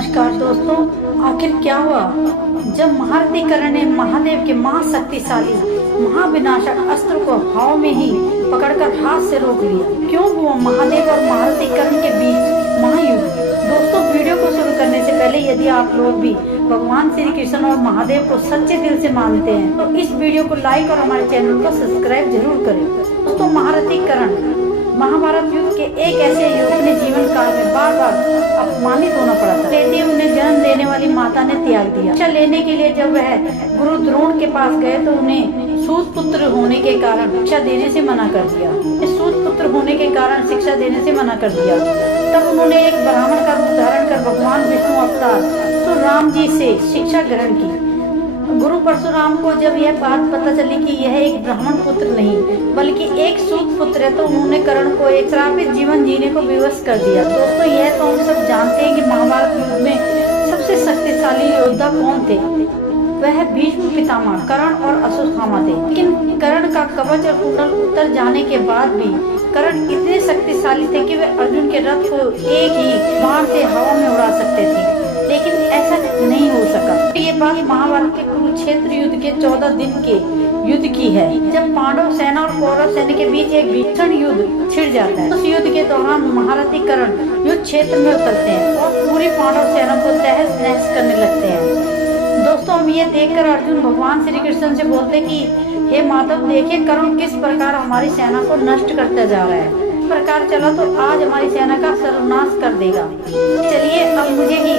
नमस्कार दोस्तों, आखिर क्या हुआ जब महारथी कर्ण ने महादेव के महाशक्तिशाली महाविनाशक अस्त्र को हवा में ही पकड़कर हाथ से रोक लिया। क्यों हुआ महादेव और महारथी कर्ण के बीच महायुद्ध? दोस्तों, वीडियो को शुरू करने से पहले यदि आप लोग भी भगवान श्री कृष्ण और महादेव को सच्चे दिल से मानते हैं तो इस वीडियो को लाइक और हमारे चैनल को सब्सक्राइब जरूर करें। दोस्तों, महारथी कर्ण महाभारत युद्ध के एक ऐसे युग अपने जीवन काल में बार बार अपमानित होना पड़ा था। लेते उन्हें जन्म देने वाली माता ने त्याग दिया। शिक्षा लेने के लिए जब वह गुरु द्रोण के पास गए तो उन्हें सूत पुत्र होने के कारण शिक्षा देने से मना कर दिया। सूत पुत्र होने के कारण शिक्षा देने से मना कर दिया। तब उन्होंने एक ब्राह्मण का रूप धारण कर भगवान विष्णु अवतार तो राम जी से शिक्षा ग्रहण की। गुरु परशुराम को जब यह बात पता चली कि यह एक ब्राह्मण पुत्र नहीं बल्कि एक सूत पुत्र है तो उन्होंने कर्ण को एक श्रापित जीवन जीने को विवश कर दिया। दोस्तों, यह तो हम सब जानते हैं कि महाभारत युद्ध में सबसे शक्तिशाली योद्धा कौन थे। वह भीष्म पितामह कर्ण और अश्वत्थामा थे। लेकिन कर्ण का कवच और कुंडल उतर जाने के बाद भी कर्ण इतने शक्तिशाली थे कि वे अर्जुन के रथ को एक ही बाण से हवा में उड़ा सकते थे। लेकिन ऐसा नहीं हो सका। ये बात महाभारत के कुरुक्षेत्र युद्ध के 14 दिन के युद्ध की है, जब पांडव सेना और कौरव सेना के बीच एक भीषण युद्ध छिड़ जाता है। उस युद्ध के दौरान महारथी कर्ण युद्ध क्षेत्र में उतरते हैं और पूरी पांडव सेना को तहस नहस करने लगते हैं। दोस्तों, हम ये देखकर अर्जुन भगवान श्री कृष्ण से बोलते कि हे माधव, देखिए कर्ण किस प्रकार हमारी सेना को नष्ट करता जा रहा है। इस प्रकार चला तो आज हमारी सेना का सर्वनाश कर देगा। चलिए, अब मुझे ही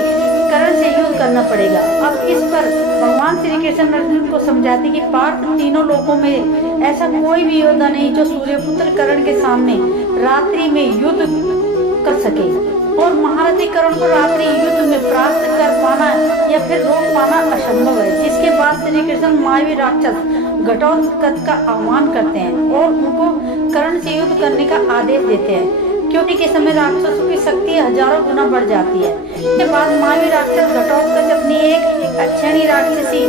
कर्ण से युद्ध करना पड़ेगा। अब इस पर भगवान श्री कृष्ण अर्जुन को समझाते कि पार्थ तीनों लोकों में ऐसा कोई भी योद्धा नहीं जो सूर्यपुत्र कर्ण के सामने रात्रि में युद्ध कर सके। और महारथी कर्ण को रात्रि युद्ध में परास्त कर पाना या फिर रोक पाना असंभव है। जिसके बाद श्री कृष्ण मायावी राक्षस घटोत्कच का आह्वान करते हैं और उनको कर्ण से युद्ध करने का आदेश देते हैं, क्योंकि के समय राक्षसों की शक्ति हजारों गुना बढ़ जाती है। इसके बाद मायावी राक्षस घटोत्कच अपनी एक अक्षयणी राक्षसी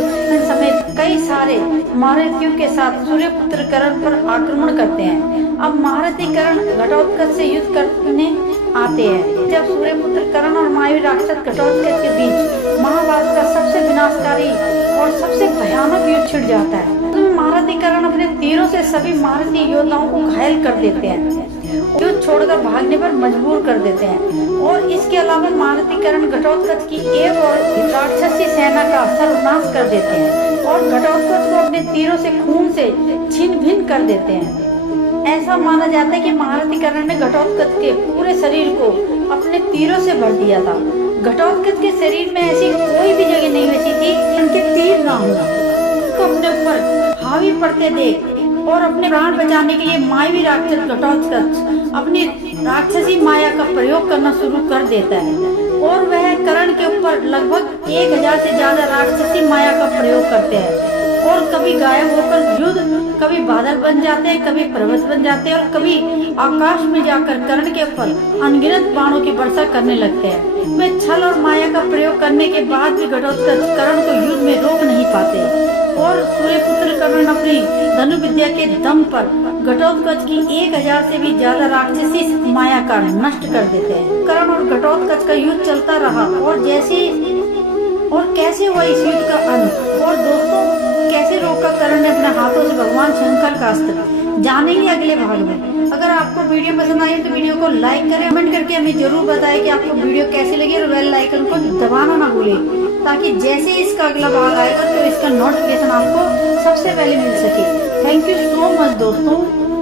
समेत कई सारे महारथियों के साथ सूर्यपुत्र कर्ण पर आक्रमण करते हैं। अब महारथी कर्ण घटोत्कच से युद्ध करने आते हैं। जब सूर्यपुत्र कर्ण और मायावी राक्षस घटोत्कच के बीच महाभारत का सबसे विनाशकारी और सबसे भयानक युद्ध छिड़ जाता है। महारथी कर्ण अपने तीरों से सभी महारथी योद्धाओं को घायल कर देते हैं, युद्ध छोड़कर भागने पर मजबूर कर देते हैं। और इसके अलावा महारथी कर्ण घटोत्कच की एक और राक्षसी सेना का सर्वनाश कर देते हैं और घटोत्कच को अपने तीरों से खून से छिन्न भिन्न कर देते हैं। ऐसा माना जाता है कि महारथी कर्ण ने घटोत्कच के पूरे शरीर को अपने तीरों से भर दिया था। घटोत्कच के शरीर में ऐसी कोई भी जगह नहीं बची थी उनके तीर ना हो। उसको अपने ऊपर हावी पड़ते देख और अपने प्राण बचाने के लिए मायावी राक्षस घटोत्कच अपनी राक्षसी माया का प्रयोग करना शुरू कर देता है और वह कर्ण के ऊपर लगभग 1000 से ज्यादा राक्षसी माया का प्रयोग करते हैं। और कभी गायब होकर युद्ध, कभी बादल बन जाते हैं, कभी पर्वत बन जाते हैं और कभी आकाश में जाकर कर्ण के ऊपर अनगिनत बाणों की वर्षा करने लगते हैं। वे छल और माया का प्रयोग करने के बाद भी घटोत्कच कर्ण को युद्ध में रोक नहीं पाते और सूर्यपुत्र कर्ण अपनी धनुर्विद्या के दम पर घटोत्कच की 1000 से भी ज्यादा राक्षसी माया का नष्ट कर देते हैं। कर्ण और घटोत्कच का युद्ध चलता रहा और कैसे हुआ इस युद्ध का अंत और दोस्तों कैसे रोका कर्ण ने अपने हाथों से भगवान शंकर का अस्त्र, जानेंगे अगले भाग में। अगर आपको वीडियो पसंद आई तो वीडियो को लाइक करें, कमेंट करके हमें जरूर बताएं कि आपको वीडियो कैसी लगी और बेल आइकन को दबाना ना भूलें ताकि जैसे इसका अगला भाग आएगा तो इसका नोटिफिकेशन आपको सबसे पहले मिल सके। थैंक यू सो मच दोस्तों।